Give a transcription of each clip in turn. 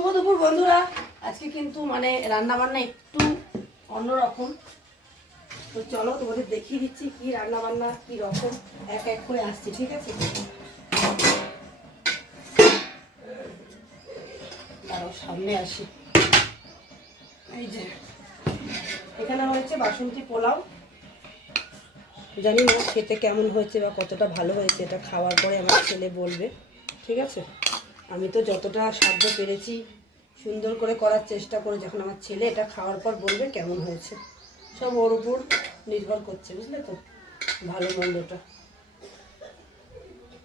শুভ দুপুর, বন্ধুরা। আজকে কিন্তু মানে রান্না বান্না একটু অন্যরকম। তো চলো তোমাদের দেখিয়ে দিচ্ছি কি রান্না বান্না কি রকম। এক এক করে আসছে, ঠিক আছে? দাঁড়াও সামনে আসি। এই যে, এখানে হয়েছে বাসন্তী পোলাও। জানি না খেতে কেমন হয়েছে বা কতটা ভালো হয়েছে, এটা খাওয়ার পরে আমার ছেলে বলবে, ঠিক আছে? আমি তো যতটা সাধ্য পেরেছি সুন্দর করে করার চেষ্টা করে যখন আমার ছেলে এটা খাওয়ার পর বলবে কেমন হয়েছে। সব ওর উপর নির্ভর করছে, বুঝলে তো? ভালো মন্দটা।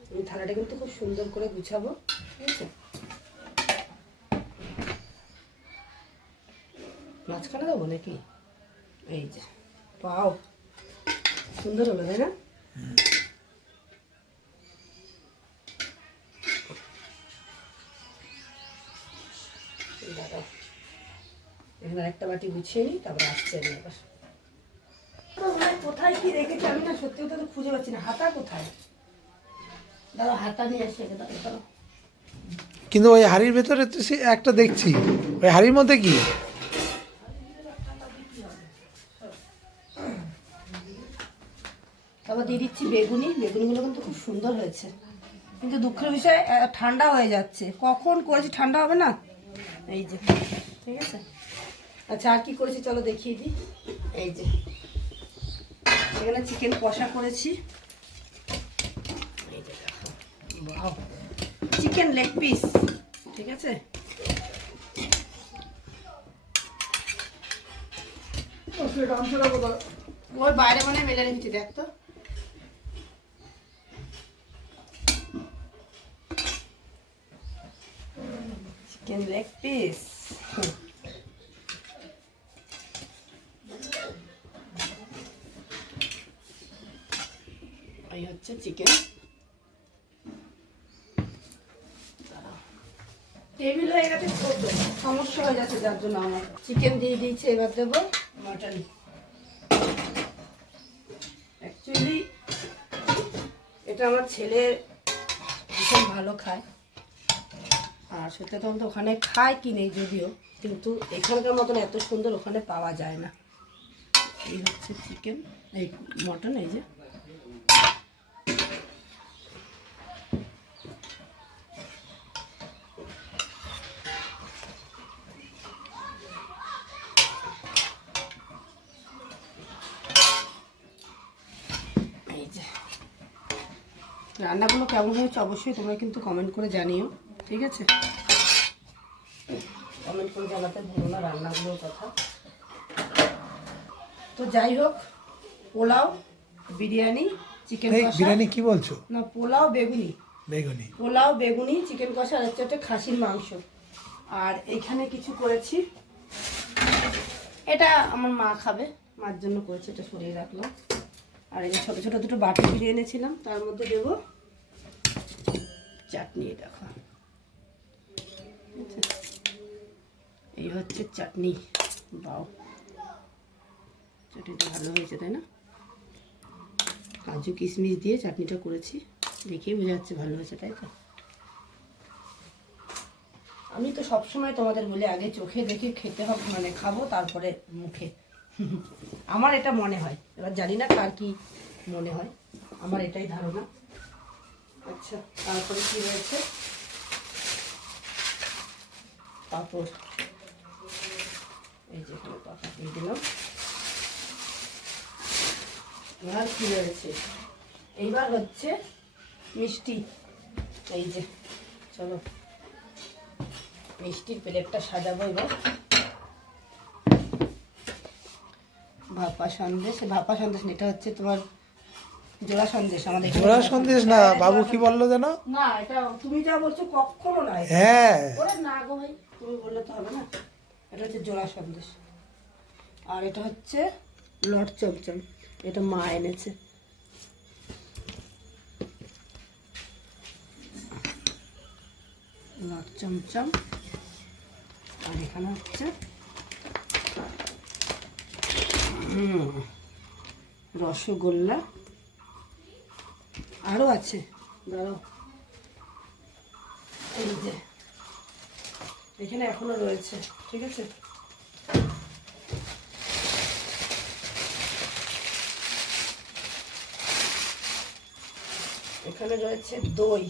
আমি থালাটা কিন্তু খুব সুন্দর করে গুছাবো, ঠিক মাঝখানে দেবো নাকি? এই যে, পাও। সুন্দর হলো, তাই না? একটা বাটি গুছিয়ে নিই তারপর আসছে আমি আবার। কোথায় কি রেখেছি? আমি না সত্যি কথা তো খুঁজে পাচ্ছি না। হাতা কোথায়? দাদা হাতা নিয়ে এসে রেখে দাও কিন্তু ওই হাড়ির ভেতরে তো সে একটা দেখছি। ওই হাড়ির মধ্যে কি? তারপর দিয়ে দিচ্ছি বেগুনি। বেগুনিগুলো কিন্তু খুব সুন্দর হয়েছে। কিন্তু দুঃখের বিষয় ঠান্ডা হয়ে যাচ্ছে। কখন করেছি ঠান্ডা হবে না? এই যে ঠিক আছে? আচ্ছা আর কি করেছি চলো দেখিয়ে দিই। এই যে, এখানে চিকেন কষা করেছি। চিকেন লেগ পিস ঠিক আছে? ওই বাইরে মানে মেলে রেখেছি দেখ তো। চিকেন লেগ পিস এই হচ্ছে চিকেন টেবিল হয়ে গেছে ছোট। সমস্যা হয়ে যাচ্ছে যার জন্য আমার। চিকেন দিয়ে দিয়েছে, এবার দেবো মাটন। অ্যাকচুয়ালি এটা আমার ছেলে ভীষণ ভালো খায়। আর তখন তো ওখানে খায় কি নেই যদিও, কিন্তু এখানকার মতন এত সুন্দর ওখানে পাওয়া যায় না। এই হচ্ছে চিকেন, এই মটন, এই যে এই যে রান্নাগুলো কেমন হয়েছে অবশ্যই তোমরা কিন্তু কমেন্ট করে জানিও ঠিক আছে? কমেন্ট করে জানাতে ভুলো না রান্নাগুলোর কথা। তো যাই হোক পোলাও বিরিয়ানি চিকেন কষা। বিরিয়ানি কি বলছো? না পোলাও বেগুনি। বেগুনি। পোলাও বেগুনি চিকেন কষা আর হচ্ছে একটা খাসির মাংস। আর এখানে কিছু করেছি। এটা আমার মা খাবে মার জন্য করেছি এটা সরিয়ে রাখলাম। আর এই ছোটো ছোটো দুটো বাটি ফিরিয়ে এনেছিলাম, তার মধ্যে দেবো চাটনি, দেখো। এই হচ্ছে চাটনি, বাও। চাটনিটা ভালো হয়েছে, তাই না? কাজু কিশমিশ দিয়ে চাটনিটা করেছি, দেখেই বোঝা যাচ্ছে ভালো হয়েছে, তাই তো? আমি তো সবসময় তোমাদের বলি, আগে চোখে দেখে খেতে হবে মানে খাব তারপরে মুখে। আমার এটা মনে হয়। এবার জানি না কার কি মনে হয়। আমার এটাই ধারণা। আচ্ছা তারপরে কি রয়েছে পাঁপড়। এই যে পাঁপড় দিয়ে দিলাম। আর কি রয়েছে এইবার হচ্ছে মিষ্টি। এই যে, চলো। মিষ্টির প্লেটটা সাজাবো এবার। ভাপা সন্দেশ ভাপা সন্দেশ এটা হচ্ছে তোমার জোড়া সন্দেশ আমাদের জোড়া সন্দেশ না বাবু কি বলল যেন? না এটা তুমি যা বলছো কখনো না হ্যাঁ। ওরে না গো ভাই তুমি বললে তো হবে না। এটা হচ্ছে জোড়া সন্দেশ। আর এটা হচ্ছে লট চমচম এটা মা এনেছে। লট চমচম আর এখানে হচ্ছে রসগোল্লা। আরও আছে। দাঁড়াও। এই যে। এখানে এখনও রয়েছে, ঠিক আছে? এখানে রয়েছে দই।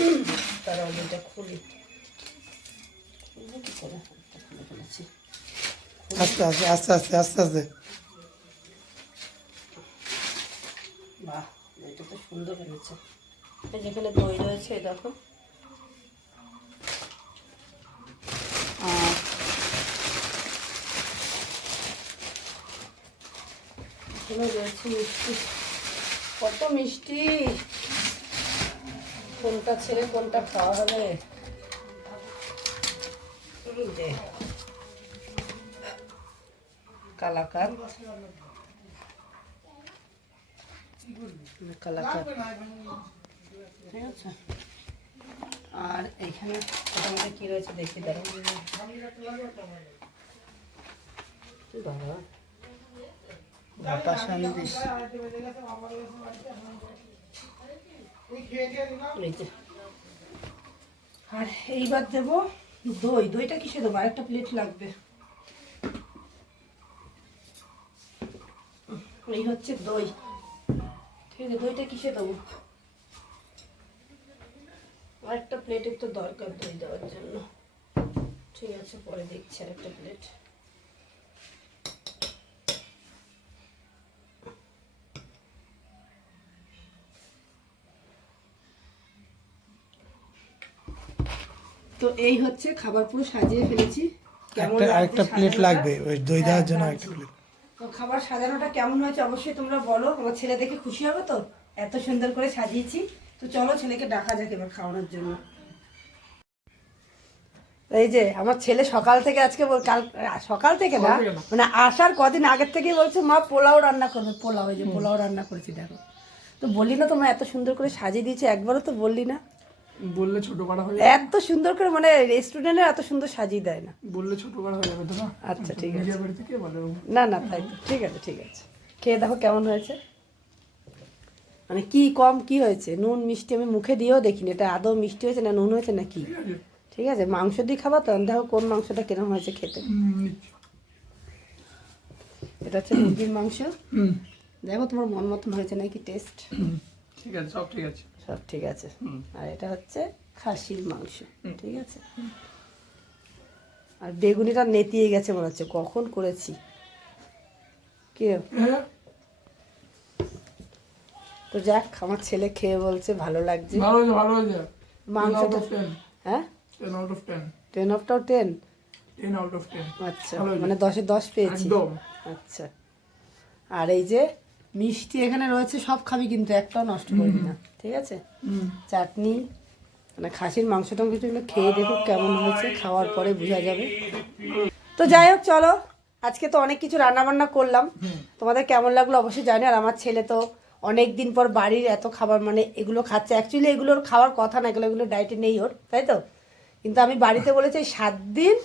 তারা ওইটা খুলি। আস্তে আস্তে আস্তে আস্তে আস্তে আস্তে। বাহ, এটা তো সুন্দর হয়েছে যেখানে দই রয়েছে দেখো। আর রয়েছে মিষ্টি। কত মিষ্টি! কোনটা ছেড়ে কোনটা খাওয়া হবে? কালাকার। আর ওটার মধ্যে কি রয়েছে দেখি। আর এইবার দেবো দই। দইটা কিসে দেবো? আরেকটা প্লেট লাগবে। এই হচ্ছে দই। দইটা কিসে দেবো? আরেকটা প্লেটের তো দরকার দই দেওয়ার জন্য। ঠিক আছে পরে দেখছি আরেকটা প্লেট তো এই হচ্ছে খাবার পুরো সাজিয়ে ফেলেছি। একটা আরেকটা প্লেট লাগবে ওই দই দেওয়ার জন্য হ্যাঁ, একটা প্লেট তো খাবার সাজানোটা কেমন হয়েছে অবশ্যই তোমরা বলো। আমার ছেলে দেখে খুশি হবে তো? এত সুন্দর করে সাজিয়েছি। তো চলো ছেলেকে ডাকা যাক এবার খাওয়ানোর জন্য। এই যে আমার ছেলে সকাল থেকে আজকে কাল সকাল থেকে না মানে আসার কদিন আগের থেকেই বলছে মা পোলাও রান্না করবে। পোলাও এই যে পোলাও রান্না করেছি দেখো। তো বললি না তোমরা এত সুন্দর করে সাজিয়ে দিয়েছে? একবারও তো বললি না। বললে ছোট করা হয়ে এত সুন্দর করে মানে রেস্টুরেন্টে এত সুন্দর সাজিয়ে দেয় না। বললে ছোট করা হয়ে যাবে তো না? আচ্ছা ঠিক আছে। নিজের বাড়ি থেকে বলে না না তাই ঠিক আছে ঠিক আছে। খেয়ে দেখো কেমন হয়েছে। মানে কি কম কি হয়েছে? নুন মিষ্টি আমি মুখে দিয়েও দেখিনি। এটা আদৌ মিষ্টি হয়েছে না নুন হয়েছে না কি ঠিক আছে মাংস দিয়ে খাবার তো? দেখো কোন মাংসটা কিরম হয়েছে খেতে। এটা হচ্ছে মুরগির মাংস। দেখো তোমার মন মতন হয়েছে নাকি টেস্ট ঠিক আছে সব ঠিক আছে। সব ঠিক আছে। আর এটা হচ্ছে খাসির মাংস ঠিক আছে? আর বেগুনিটা নেতিয়ে গেছে মনে হচ্ছে। কখন করেছি? কি? হ্যাঁ। তো যাক আমার ছেলে খেয়ে বলছে ভালো লাগছে। ভালো হয়েছে ভালো হয়েছে। মাংসটা হ্যাঁ? Ten out of ten ten অফটাও ten ten out of ten আচ্ছা মানে দশে দশ পেয়েছি। আচ্ছা। আর এই যে মিষ্টি এখানে রয়েছে সব খাবি কিন্তু একটাও নষ্ট করবি না। ঠিক আছে? চাটনি মানে খাসির মাংস এগুলো খেয়ে দেখো কেমন হয়েছে খাওয়ার পরে বোঝা যাবে। তো যাই হোক চলো। আজকে তো অনেক কিছু রান্না বান্না করলাম তোমাদের কেমন লাগল অবশ্যই জানি আর আমার ছেলে তো অনেক দিন পর বাড়ির এত খাবার মানে এগুলো খাচ্ছে। অ্যাকচুয়ালি এগুলোর খাওয়ার কথা না এগুলো এগুলো ডায়েটে নেই ওর তাই তো? কিন্তু আমি বাড়িতে বলেছি সাত দিন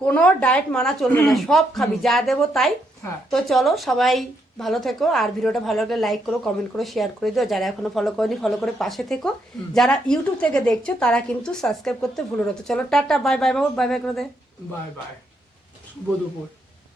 কোনো ডায়েট মানা চলবে না সব খাবি যা দেবো তাই। হ্যাঁ। তো চলো সবাই ভালো থেকো আর ভিডিওটা ভালো লাগলে লাইক করো কমেন্ট করো শেয়ার করে দিও। যারা এখনও ফলো করেনি ফলো করে পাশে থেকো। যারা ইউটিউব থেকে দেখছ তারা কিন্তু সাবস্ক্রাইব করতে ভুলো না। তো চলো টাটা বাই বাই বাবু। বাই বাই করে দে। বাই বাই শুভ দুপুর।